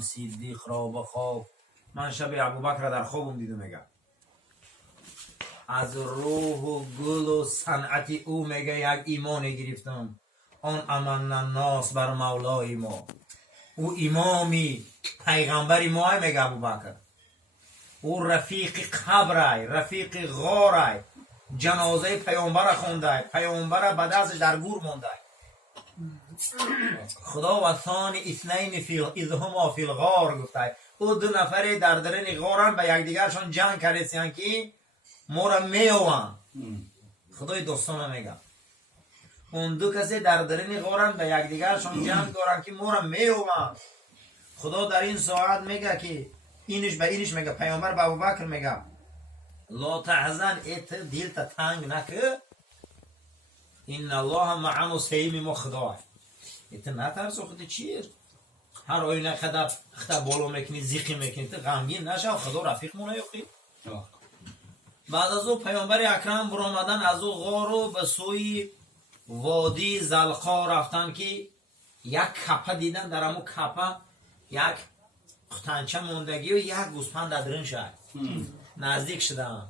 صدیق را به خواب من شب ابوبکر در خوابم دیدم. میگه از روح و گل و صنعت او میگه یک ایمان گرفتم، آن امن الناس بر مولای ما. او امامی پیغمبری ما میگه ابوبکر. او رفیق قبرای، رفیق غارای، جنازه پیامبر خونده، پیامبر به دستش در گور مونده. خدا و ثانی اثنین اذ هما فی الغار گفته. او دو نفر در درون غارن به یکدیگرشان جنگ کردن که ما را میوان. خدای دوستان میگه اون دو کسی در درون غارن به یکدیگرشان جنگ دارن که ما را میوان. خدا در این ساعت میگه که اینش به اینش میگه، پیامبر به ابوبکر میگه لا تحزن، ایت دلت تنگ نکه، این الله معنا سیم ما خدا. ایت نترس، خودت چیه؟ هر آینه خدا بالا میکنی زیقی میکنی، تو غمگین نشو، خدا رفیق مونه یخی. بعد از او پیامبر اکرم برآمدن از او غار و به سوی وادی زلقا رفتن که یک کپه دیدن، در همون کپه یک قطنچه موندگی و یک گوسفند درون شد. نزدیک شدن.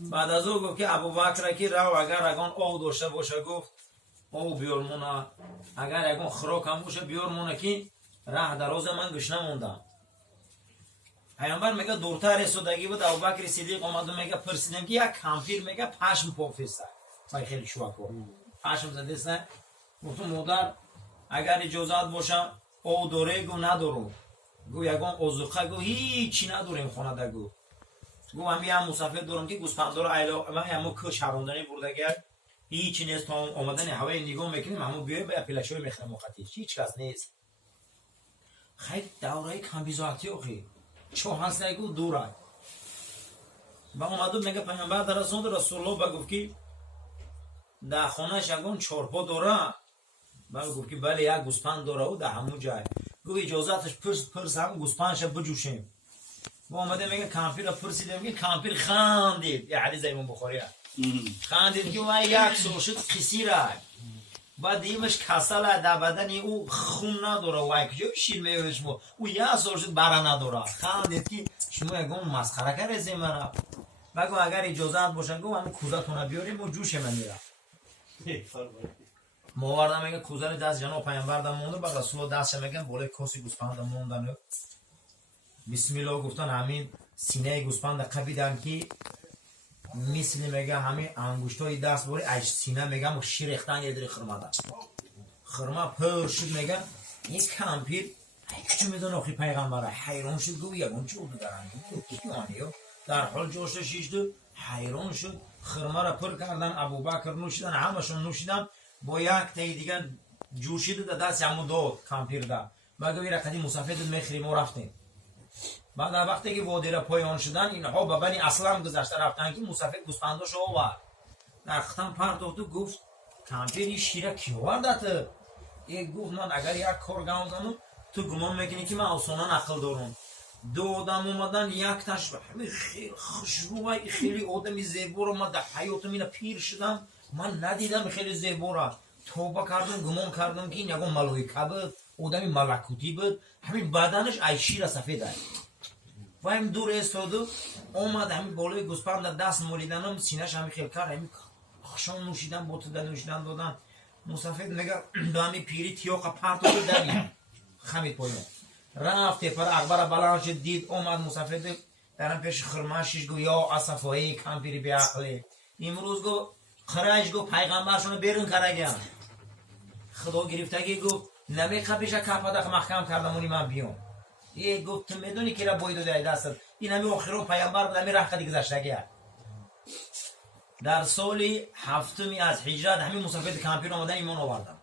بعد از او گفت که ابوبکر که رو اگر اگان آب داشته باشه، گفت آب بیار مونه، اگر اگان خوراک هم باشه بیار مونه که راه دراز من گشنه موندم. پیامبر میگه دورتر رسیدگی بود، ابوبکر صدیق اومد و میگه پرسیدم که یک کمپیر میگه پشم پوفیسه وای خیلی شوکو پشم زده است. گفتم مادر اگر اجازت باشه او دوره گو ندارم، گو یگان اوزوقه گو هیچی نداریم خونه ده، گو همین هم مسافر دارم که گوسفندا رو علاوه من همو کش هروندنی بردگر هیچی نیست. تا اومدن هوای نگاه میکنیم همو بیای به اپلاشوی میخنم وقتی هیچ کس نیست. خیلی دوره کمبیزاتی اخی چه هست نگو دوره. با اومدم میگه پیامبر در رسول الله بگفت که در خانه شگون چورپا داره. من گفت که بله یک گوسفند داره و در همون جای. گفت اجازتش پرس هم گوسفندش بجوشیم. با اومده میگه کمپیر را پرسیدم که کمپیر خندید، یه حدیث امام بخاری خندید که من یک سو شد کسی را بعد دیمش کسل در بدن او خون نداره و یک جای شیر میوش مو او یک سو شد برا نداره. خندید که شما یکم مسخره کردید مرا. بگو اگر اجازت باشه گفت همون کوزتون بیاریم و جوش من میره. موارد میگه کوزه دست جناب پیامبر دم مونده، با رسول دست میگن بالای کاسی گوسفند موندن. بسم الله گفتن همین سینه گوسفند قبیدن که مثل میگه همین انگشتای دست باری اج سینه میگم شیر ریختن یه دری خرما داد. خرما پر شد میگه یک کمپیر کجا میدونه اخی پیغمبر حیران شد. گفت یگون چه بود دارن کیانیو در حال جوش شیشت حیران شد. خرما را پر کردن، ابوبکر نوشیدن، همشون نوشیدن. با یک تای دیگه جوشید در دست همون دو کمپیر ده. مگه ویرا قدیم مسافر میخریم و رفتیم. بعد وقتی که وادی را پایان شدن اینها به بنی اسلم گذشته رفتن که مسافر گوسفنداش آورد. در ختم پرداخت و گفت کمپیر شیره کی آوردت؟ یک گفت من اگر یک کار گندم تو گمان میکنی که من آسانا نقل دارم. دو آدم اومدن، یک تاش خیلی خوشبوی خیلی آدمی زیبا ما در حیاتم اینا پیر شدم من ندیدم خیلی زیبا. توبه کردم گمان کردم که این یگان ملائکه بود، آدمی ملکوتی بود، همین بدنش ای شیر سفید است. و هم دور استاد اومد همین بالای گوسفند در دست مولیدنم سینه‌ش همین خیلی کرد، همین خشم نوشیدن بوتدن نوشیدن دادن. مسافر میگه دو همین پیری تیاق پرت و دادیم خمید پایین رفت پر اخبار بلند شد دید اومد مسافر درم پیش خرماشش گو یا اسفایی کمپیری بی عقلی امروز گو خراج گو پیغمبرشون بیرون کرگیان خدا گرفتگی گو نمی خبیش کپادخ محکم کردم اونی من بیام. یه گفت تو میدونی که را باید دای دستت این همی آخرون پیامبر بود همی رخ دیگه گذشتگی. در سال هفتمی از هجرت همین مسافر کمپیر آمدن ایمان آوردن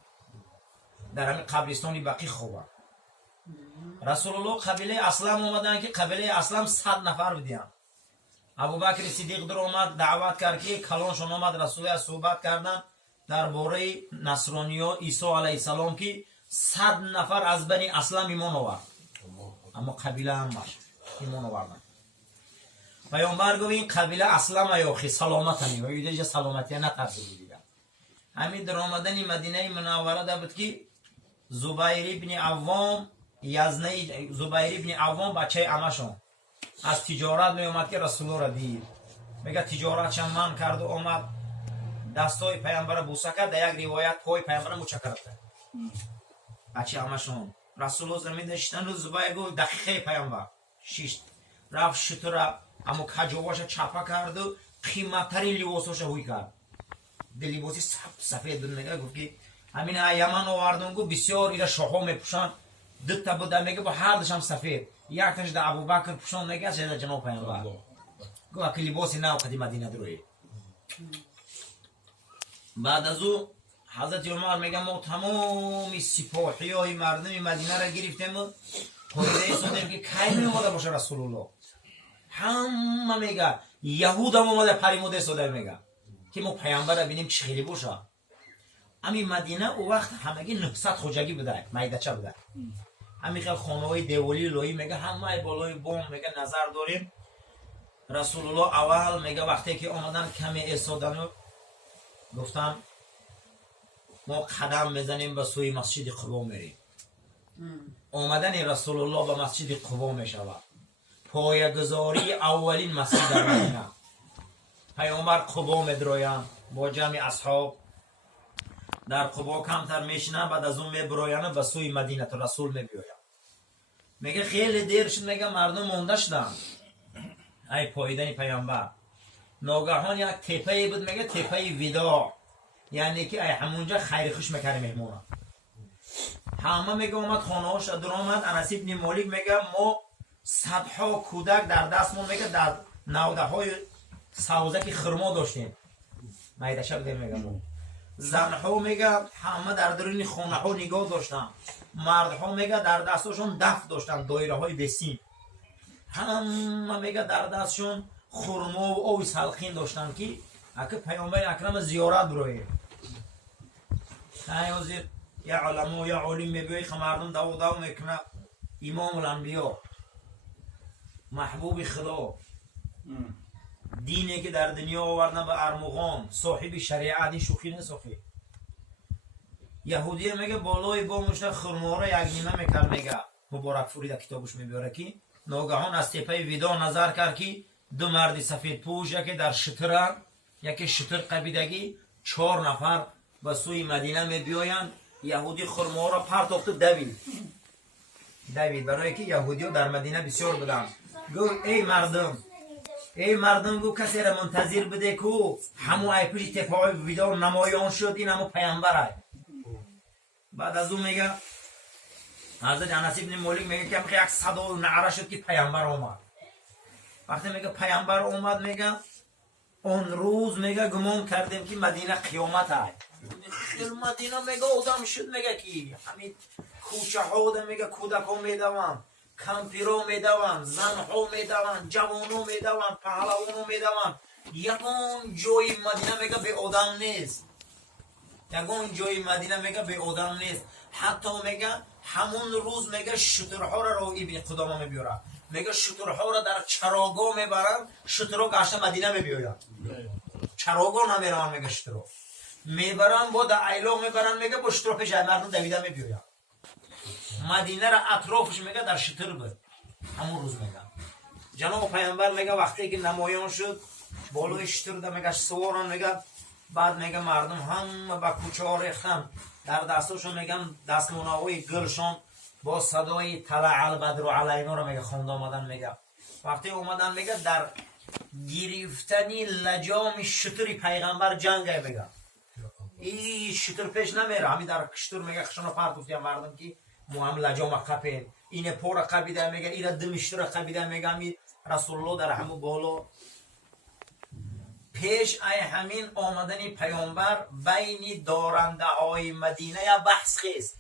در همین قبرستانی بقی خوبه. رسول الله قبیله اسلم آمدن که قبیله اسلم 100 نفر بودن. ابوبکر صدیق در آمد دعوت کرد که کلانشون آمد رسول الله صحبت کردن درباره نصرانی و عیسی علیه السلام که 100 نفر از بنی اسلم ایمان آورد. اما قبیله هم باشه ایمان آوردن. پیامبر گفت این قبیله اسلم ایاخی سلامت همی و یوده سلامتی نترسه دیگه. همین در آمدن مدینه منوره ده بود که زبیر ابن عوام یزنه زبیر ابن عوام بچه عمشون از تجارت می اومد که رسول الله را دید. میگه تجارت من کرد و اومد دستای پیامبر بوسه کرد. در یک روایت پای پیامبر موچه کرد. بچه همشون رسول الله زمین داشتن و زبیر گفت دقیقه پیامبر شیشت رفت شتر اما کجواش چپا کرد و قیمتترین لباساش هوی کرد. لباسی سفید بود. میگه گفت که همین یمن آوردن گفت بسیار اینا شاخو میپوشن دو تا بود. میگه با هر دوش هم سفید. یک تاش در ابوبکر پوشان میگه از جناب پیامبر گفت که لباسی نو قدیم مدینه دروی. بعد از او حضرت عمر میگه ما تمام سپاهی های مردم مدینه را گرفتیم و پایده سودیم که کی می اومده باشه رسول الله. همه میگه یهود هم اومده پریموده سوده میگه که ما پیامبر را بینیم چه خیلی باشه. همین مدینه او وقت همگی 900 خوجگی بوده میدچه بوده. همین خیلی خانه های دیولی لوی میگه همه بالای بوم میگه نظر داریم. رسول الله اول میگه وقتی که آمدن کمی ایستادن گفتم ما قدم بزنیم به سوی مسجد قبا میریم. آمدن رسول الله به مسجد قبا میشود. پایه‌گذاری اولین مسجد در مدینه. پیامبر قبا میدرویند با جمع اصحاب در قبا کمتر میشنن. بعد از اون میبرویند به سوی مدینه رسول میبیویند. میگه خیلی دیر شد. میگه مردم مونده شدن ای پاییدن پیامبر. ناگهان یک تپه بود. میگه تپه وداع یعنی که ای همونجا خیر خوش میکنه مهمونا. همه میگه اومد خانه هاش در آمد. انس بن مالک میگه ما صدها کودک در دستمون میگه در نوده های سوزک خرما داشتیم. میده شب دیم میگه زنها میگه همه در درون خانه ها نگاه داشتن. مردها میگه در دستشون دف داشتن دایره های بسیم. همه میگه در دستشون خرما و آوی سلخین داشتن که اگه پیامبر اکرم زیارت بروی. نه حضور یا علما یا علم میبوی که مردم دو میکنه امام الانبیا محبوب خدا دینی که در دنیا آوردن به ارمغان صاحب شریعت. این شوخی نه صوفی. یهودی میگه بالای بامش خرما را یک نیمه میکرد. میگه مبارک فوری در کتابش میبره که ناگهان از تپه وداع نظر کرد که دو مرد سفید پوش یکی در شتر یکی شتر قبیدگی 4 نفر به سوی مدینه میبیایند. یهودی خرما را پرتافت دوید برای که یهودی ها در مدینه بسیار بودن. گفت ای مردم گفت کسی را منتظر بده که همو ای پیش تپه وداع نمایان شد. این همو پیامبر های. بعد از اون میگه حضرت انس بن مالک میگه که یک صدا و نعره شد که پیامبر اومد. وقتی میگه پیامبر اومد میگه اون روز میگه گمان کردیم که مدینه قیامت های. مدینه میگه آدم شد. میگه که همین کوچه ها ده میگه کودک ها میدوان کمپیرا میدوان زن ها میدوان جوان ها میدوان پهلوان ها میدوان. یکون جای مدینه میگه به آدم نیست. یکون جای مدینه میگه به آدم نیست. حتی میگه همون روز میگه شترها را ابن قدامه میبیاره. میگه شترها را در چراگاه میبرن. شترها گشت مدینه میبیاین. چراگاه نمیرن. میگه شترها میبرن با در ایلا میبرن. میگه با شترها پیش مردم دویده میبیاین. مدینه را اطرافش میگه در شتر بود. همون روز میگه جناب پیامبر میگه وقتی که نمایان شد بالای شتر ده میگه سواران میگه. بعد میگه مردم هم با کوچه ها ریختن. در دستاشون میگن دستمونهای گلشون با صدای طلع البدر علینا رو میگه خوند آمدن. میگه وقتی اومدن میگه در گرفتنی لجام شتر پیغمبر جنگه. میگه این شتر پیش نمیره. همین در شتر میگه خشونو پرتوفتیم مردم که ما هم لجام قپیم. این پور قبیده میگه این دمشتر قبیده میگه. همین رسول الله در همون بالا پیش ای همین آمدن پیامبر بین دارنده های مدینه یا بحث خیست.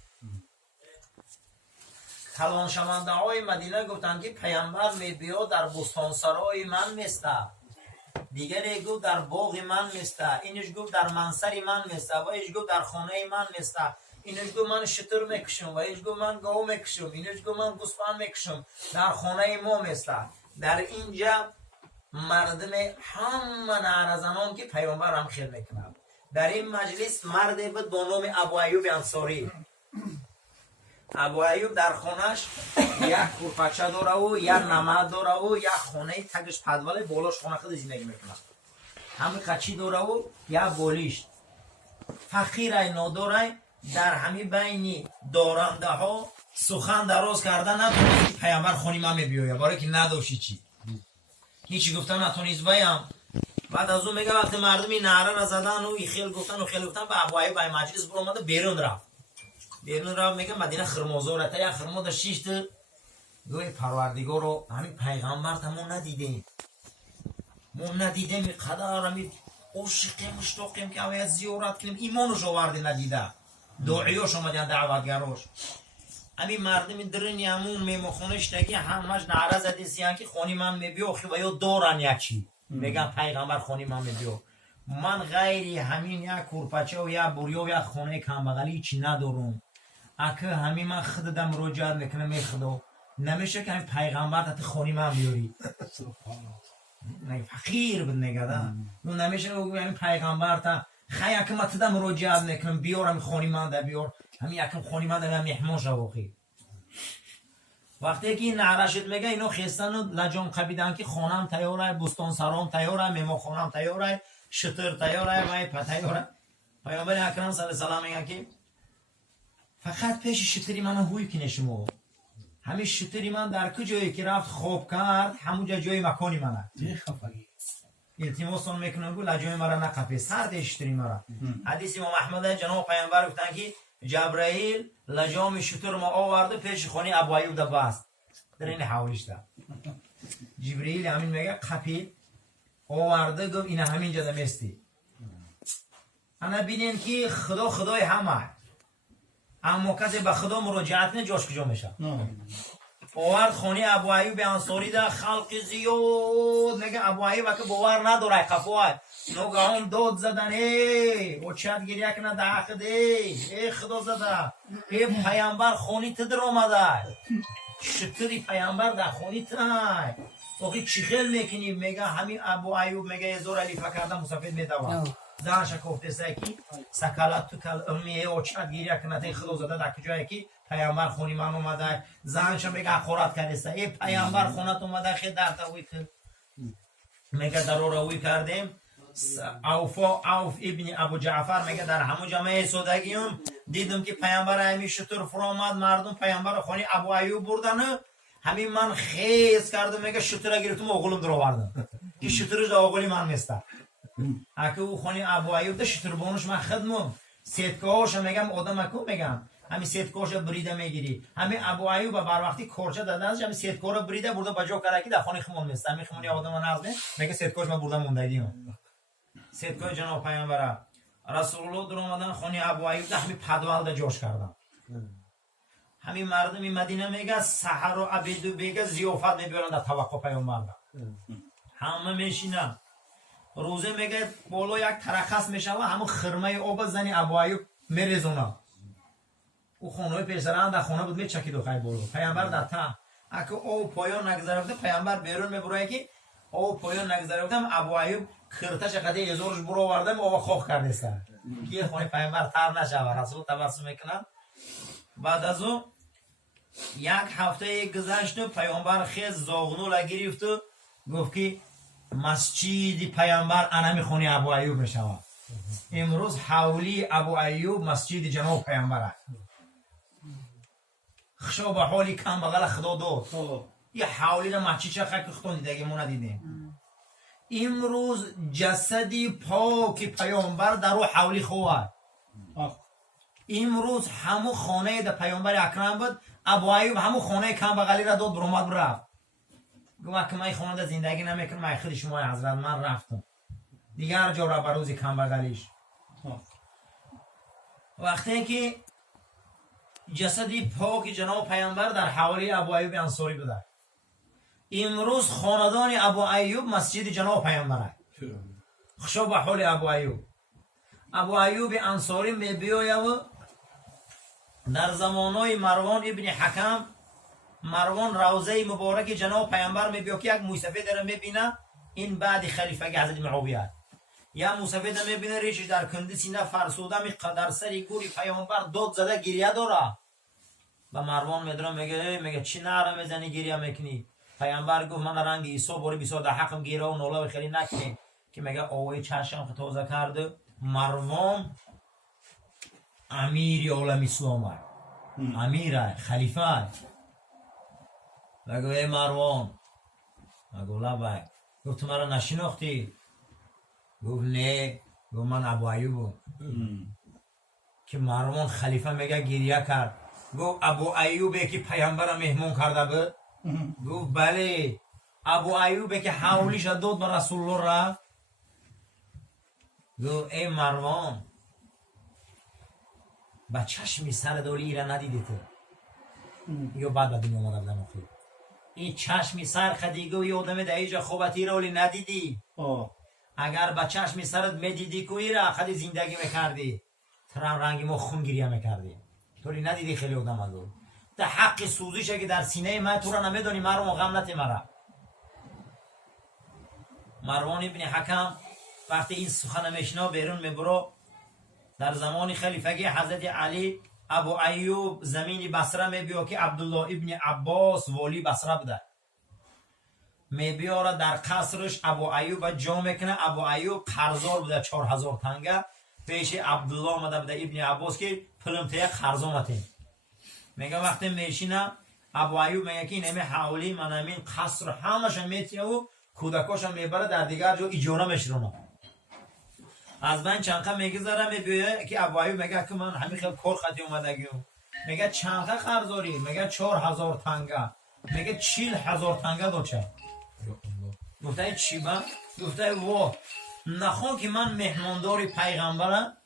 کلان شونده های مدینه گفتند که پیامبر میبیا در بستانسرای من میسته. دیگری گفت در باغ من میسته. اینش گفت در منصر من میسته. و ایش گفت در خانه من میسته. اینش گفت من شتر میکشم. و ایش گفت من گاو میکشم. اینش گفت من گوسفند میکشم. در خانه ما میسته. در اینجا مردم همه نعره زنان که پیامبر هم خیل میکنند. در این مجلس مرد بود با نام ابو ایوب انصاری. ابو ایوب در خونش یک کورپچه داره و یک نمد داره و یک خونه تگش پدواله بالاش خونه خود زندگی میکنه. همه قچی داره و یک بالیش فقیرای نادارای در همه بین دارنده ها سخن دراز کرده نتونید پیامبر خونی من میبیویه برای که نداشتی چی هیچی گفتن نتونید بیام. بعد از اون میگه وقتی مردمی نعره را زدن و خیل گفتن به ابو ایوب مجلس بر اومده بیرون رفت میگه مدینه خرمازاره تا یک خرماز شیشت گوی پروردگار رو همین پیغمبر تا ما ندیدیم قدر همین عاشقیم مشتاقیم که اوی زیارت کنیم ایمانش آورده ندیده داعیاش آمدن دعوتگراش همین مردم درنی همون میمخونش تگی همش نعره زدی سیان که خونی من میبیو خیلی و یا دارن یکی میگن پیغمبر خونی من میبیو من غیری همین یک کورپچه و یک بوریو و یک خونه کمبغلی چی ندارم اکه همین من خودم مراجعت میکنم میخدو نمیشه که همین پیغمبر تا خونی من بیاری فقیر بود نگده نمیشه که همین پیغمبر تا خیلی که من تا مراجعت میکنم بیار همین خونی من ده بیار همین یکم خونی من ده مهمان شواقی وقتی که این نعره شد میگه اینو خیستن و لجام قبیدن که خونم تیاره بستان سرام تیاره میما خونم تیاره شتر تیاره مای پتیاره پیامبر اکرم صلی الله علیه و میگه که فقط پیش شتری من هوی کنه شما همین شتری من در کجایی که رفت خوب کرد همونجا جای مکانی منه التماسون میکنه گو لجای مرا نقفیست هر ده شتری مرا حدیث امام احمد جناب پیامبر گفتن که جبرائیل لجام شتر ما آورده پیش خونی ابو ایوب ده بست در این حوالیش ده جبرائیل همین میگه قپید آورده گفت این همین جا ده مستی انا بینیم که خدای همه اما کسی به خدا مراجعت نه جاش کجا میشه آورد خونی ابو ایوب انصاری ده خلق زیاد میگه ابو ایوب که باور نداره قفوای نوگاهم داد زدن او چند گریه کنه ده خده ای خدا زده ای پیامبر خونی تدر آمده شتری پیامبر در خونی تای اوکی چی خیل میکنی میگه همین ابو ایوب میگه یه زور علیفه کرده مسافر میدوه زنش کفته سکی سکالت تو کل امیه او چند گیریه کنه ده خدا زده در کجایی که پیامبر خونی من اومده زنش میگه خورات کردسته ای پیامبر خونت اومده خیلی در تاوی کرد میگه در روی کردیم عوف ابن ابو جعفر میگه در همون جامعه سودگیم دیدم که پیامبر همین شطور فرامد مردم پیامبر خونی ابو ایوب بردن همین من خیز کردم میگه شطور گرفتم اوغلم در آوردم که شطورش اوغلی من میسته اگه او خونی ابو ایوب ده شطور بانوش من خدمم سیدکاهاش میگم آدم اکو میگم همین سیدکاهاش بریده میگیری همین ابو ایوب بر وقتی کورچه دادن همین سیدکاه رو بریده برده بجا کرده که در خونی خمون میسته همین خمونی آدم نازمه میگه سیدکاهش من بردم موندگیم سیدکای جناب پیامبر رسول الله در اومدن خونی ابو ایوب ده همین پدوال ده جاش کردن همین مردم مدینه میگه سحر و عبید و بیگه زیافت میبیارن در توقع پیامبر همه میشینن روزه میگه بالا یک ترخص میشه و همون خرمه آب زنی ابو ایوب میریزونه او خونه پیشران در خونه بود میچکید و خیلی بالا پیامبر در تا اگه او پایان نگذرفته پیامبر بیرون میبره که او پایان نگذرفتم ابو ایوب کرتش قدی یزورش برو آوردم او خوخ کرده است که خونه پیامبر تر نشود رسول تبسم میکنن. بعد از او یک هفته گذشت پیامبر خیز زاغنو گرفت و گفت که مسجد پیامبر انمی خونه ابو ایوب میشود امروز حولی ابو ایوب مسجد جناب پیامبر است خشو به حالی کم بغل خدا داد یه حولی را مسجد چقدر خطون دیگه ما ندیدیم امروز جسدی پاک پیامبر در رو حولی خواه امروز همو خانه در پیامبر اکرم بود ابو ایوب همو خانه کم بغلی را داد برامد رفت گوه که من خانه در زندگی نمیکنم من خیلی شما حضرت من رفتم دیگر جا را بروزی کم بغلیش وقتی که جسدی پاک جناب پیامبر در حوالی ابو ایوب انصاری بوده امروز خاندان ابو ایوب مسجد جناب پیامبر است خشو به حال ابو ایوب انصاری میبیاید و در زمانای مروان ابن حکم مروان روضه مبارک جناب پیامبر میبیاید که یک موسیقی داره میبینه این بعد خلیفه حضرت معاویه یا موسیقی داره میبینه ریشش در کندی سینه فرسوده می قدر سری گوری پیامبر داد زده گریه داره و مروان میدرم میگه چی نره میزنی گریه میکنی؟ پیامبر گفت من رنگ عیسی باری بسیار در حقم گیره و نولا خیلی نکنی که میگه آوه چشم تازه کرده. مروان امیر عالم اسلام امیر خلیفه. بگو ای مروان، بگو لبای، گفت تو مرا نشناختی؟ گفت نه. گفت من ابو ایوب. که مروان خلیفه میگه گریه کرد. گفت ابو ایوبه که پیامبر مهمون کرده بود؟ گفت بله. ابو ایوبه که حولیش داد به رسول الله رفت؟ گفت ای مروان، با چشمی سر دوری ایره ندیدی تو؟ یا بعد به دنیا آمده بودن اخیر این چشمی سر خدیگه و یه آدم در ایجا خوبتی را ولی ندیدی. اگر با چشمی سرت میدیدی که ایره خدی زندگی میکردی ترم رنگی ما خون گریه میکردی. توری ندیدی خیلی آدم ازو در حق سوزیشه که در سینه من تو را نمیدونی مرو غم نتی مرا. مروان ابن حکم وقتی این سخن میشنا بیرون میبرو. در زمان خلیفگی حضرت علی ابو ایوب زمین بصره میبیو که عبدالله ابن عباس والی بصره بوده. میبیاره در قصرش ابو ایوب جا میکنه. ابو ایوب قرضدار بوده 4000 تنگه. پیش عبدالله آمده بوده ابن عباس که پلمته قرض آمده. میگه وقتی میشینه ابو ایوب میگه که این حوالی من همین قصر همش میتیه و کودکاش میبره در دیگر جو اجاره میشرونه. از من چنقه میگذاره میبیه که ابو ایوب میگه که من همین خیلی کار خطی اومدگیم. میگه چنقه قرضداری؟ میگه 4000 تنگه. میگه 40000 تنگه دوچه. گفته چی با؟ گفته واه نخواه که من مهمانداری پیغمبرم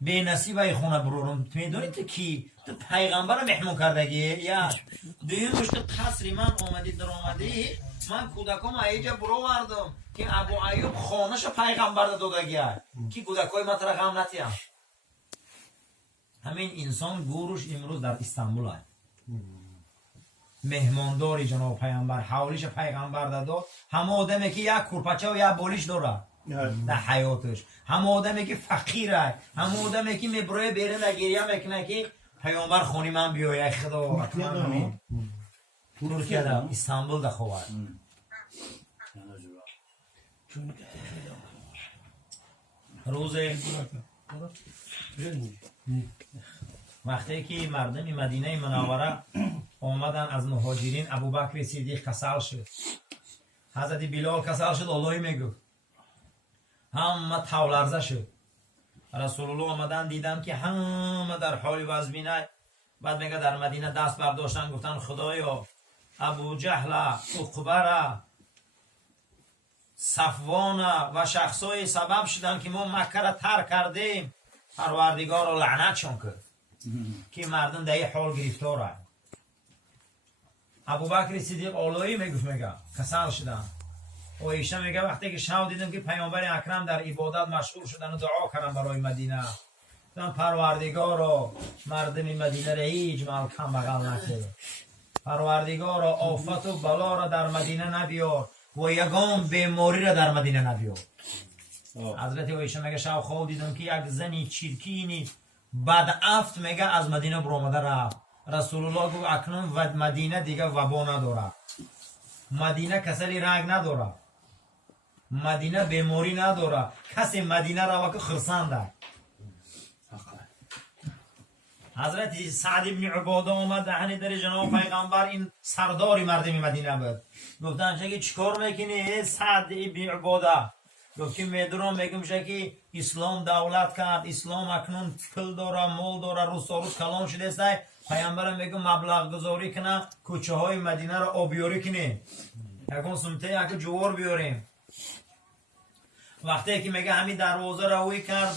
به نصیب ای خونه برورم. میدونی تو کی؟ تو پیغمبر مهمون کردگی. یک دویم بشت قصری من آمدی در آمدی من کودکم ایجا برو وردم که ابو ایوب خانش پیغمبر دادگی که کودکای من تر غم نتیم. همین انسان گوروش امروز در استانبول هست. مهمانداری جناب پیغمبر حوالیش پیغمبر داد. همه آدمی که یک کورپچه و یک بولیش داره در حیاتش. همه آدمی که فقیره. همه آدمی که میبره بیرون گریه میکنه که پیغمبر خونی من بیایه خدا. ترکیه در استانبول در خواه روز وقتی که مردم مدینه منوره آمدن از مهاجرین ابوبکر صدیق کسل شد. حضرت بلال کسل شد. اللهی میگفت همه تولرزه شد. رسول الله آمدن دیدن که همه در حال وزبینه. بعد میگه در مدینه دست برداشتن گفتن خدایا ابو جهل عقبه صفوان و شخصای سبب شدن که ما مکه را ترک کردیم. پروردگار را لعنتشون کرد که مردم در این حال گرفتاره. ابوبکر صدیق آلایی میگه کسل شدن. و ایشا میگه وقتی که شب دیدم که پیامبر اکرم در عبادت مشغول شدن و دعا کردن برای مدینه. پروردگار را مردم مدینه را هیچ کم بغل نکرد. پروردگار را آفت و بلا را در مدینه نبیار و یگان بیماری را در مدینه نبیار. حضرت ایشا میگه شب خواب دیدم که یک زنی چیرکینی بعد افت میگه از مدینه برآمده رفت. رسول الله گفت اکنون مدینه دیگه وبا نداره. مدینه کسلی رنگ نداره. مدینه بیماری نداره. کسی مدینه را که خرسنده. حضرت سعد ابن عباده آمد دهنی در جناب پیغمبر. این سرداری مردم مدینه بود. گفتن که چیکار میکنی سعد ابن عباده؟ گفت که میدونم میگم که اسلام دولت کرد. اسلام اکنون پول داره مال داره روز کلان شده است. پیامبر میگم مبلغ گذاری کنه کوچه های مدینه را آبیاری کنه. یکون سمته یک جوار بیاریم. وقتی که میگه همین دروازه روی کرد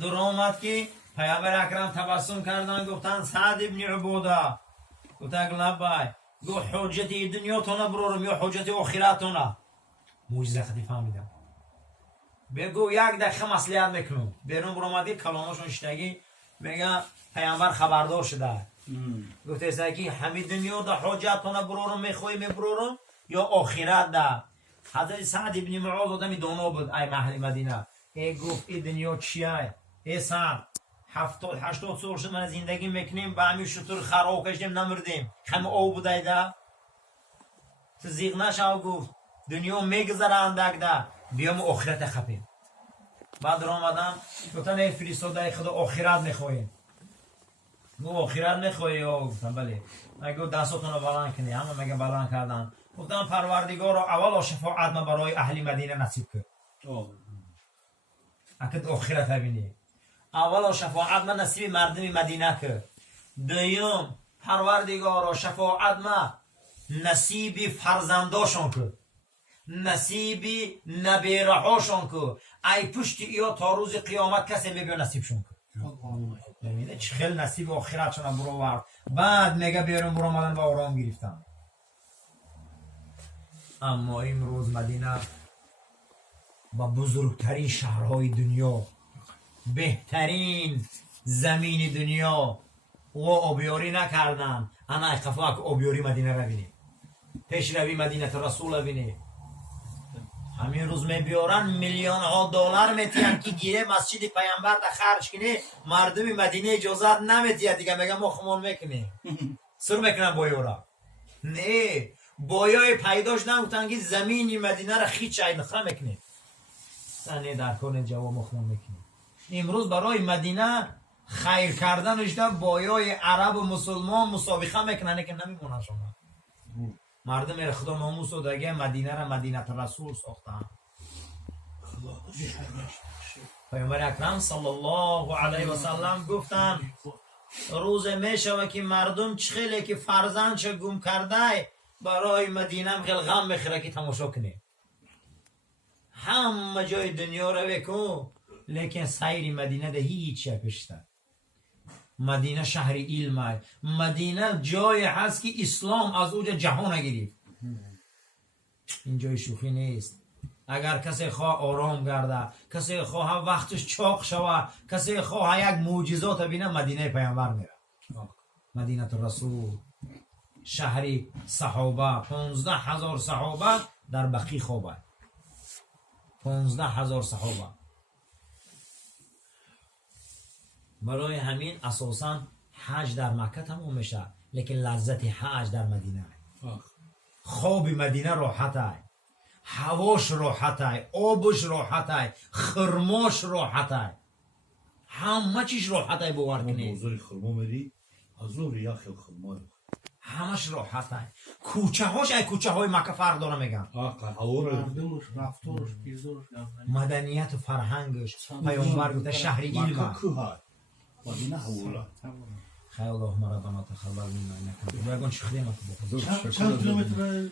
در آمد که پیامبر اکرم تبسم کردن گفتن سعد ابن عباده. گفتن لبای گو حجت دنیا تونه برورم یا حجت آخرتونه. موجزه خطی فهمیدم. بگو یک دقیقه مصلحت میکنم. بیرون برآمدی کلامشون شنگی میگه پیامبر خبردار شده. گفته است که همین دنیا در حجتونه برورم میخوای میبرورم یا آخرت ده. حضرت سعد ابن معاذ آدمی دانا بود ای محل مدینه. ای گفت ای دنیا چیه؟ ای سعد 80 سال شد من زندگی میکنیم با همین شطور خراب کشیم نمردیم همه او بودایده تو زیغ نشو گفت دنیا میگذره اندک بیام آخرت خپیم بعد رو آمدم گفتن ای فرستاده خدا آخرت میخواهیم گفت آخرت میخواهی؟ گفتم بله. مگه دستتون رو بلند کنی؟ همه مگه بلند کردن. گفتم پروردگار اول شفاعت ما برای اهل مدینه نصیب کرد. اکد آخرت ببینی اول شفاعت ما نصیب مردم مدینه کرد. دوم پروردگار شفاعت ما نصیب فرزنداشون کرد، نصیب نبیره هاشون کرد. ای پشت ایا تا روز قیامت کسی میبین نصیبشون کرد. ببینه چه خیلی نصیب آخرتشون برو ورد. بعد میگه بیارم برو مدن با آرام گرفتم. اما امروز مدینه با بزرگترین شهرهای دنیا، بهترین زمین دنیا و آبیاری نکردن. انا خفا که آبیاری مدینه رو بینی، پیش روی مدینه رسول رو بینی. همین روز میبیارن میلیون ها دلار میتین که گیره مسجد پیامبر دا خرج کنی، مردم مدینه اجازت نمیتید دیگه. میگه ما خمول میکنی سر میکنن بایورا. نه بایای پیداش نگفتن که زمین مدینه را خیچ ای نخره میکنی. نه در کن جواب مخمول میکنی. امروز برای مدینه خیر کردن رشته بایای عرب و مسلمان مسابقه میکنن که نمیمونن. شما مردم خدا ناموس و دیگه مدینه را مدینه رسول ساختن. پیامبر اکرم صلی الله علیه و سلم گفتن روز میشوه که مردم چخیلی که فرزندش گم کرده برای مدینه هم خیلی غم میخوره که تماشا کنه. همه جای دنیا رو بکن لیکن سیر مدینه ده هیچ پشته. مدینه شهر علمه. مدینه جای هست که اسلام از اوجا جهان گرفت. این جای شوخی نیست. اگر کسی خواه آرام گرده، کسی خواه وقتش چاق شوه، کسی خواه یک معجزات بینه، مدینه پیامبر میره. مدینه رسول شهر صحابه. 15,000 صحابه در بقی خوابه. 15,000 صحابه. برای همین اساسا حج در مکه تموم میشه، لیکن لذت حج در مدینه. خواب مدینه راحته، هواش راحته، آبش راحته، خرماش راحته، همه چیش راحته. باور کنید حضور خرما میری حضور یا خیل خرما همش راحته. کوچه هاش ای کوچه های مکه فرق داره میگن. مردمش رفتارش پیزارش مدنیت و فرهنگش. پیامبر گفته شهر علم. مدینه حولا خیلی اللهم ربنا تقبل منا انك انت العليم الحكيم. چند کیلومتر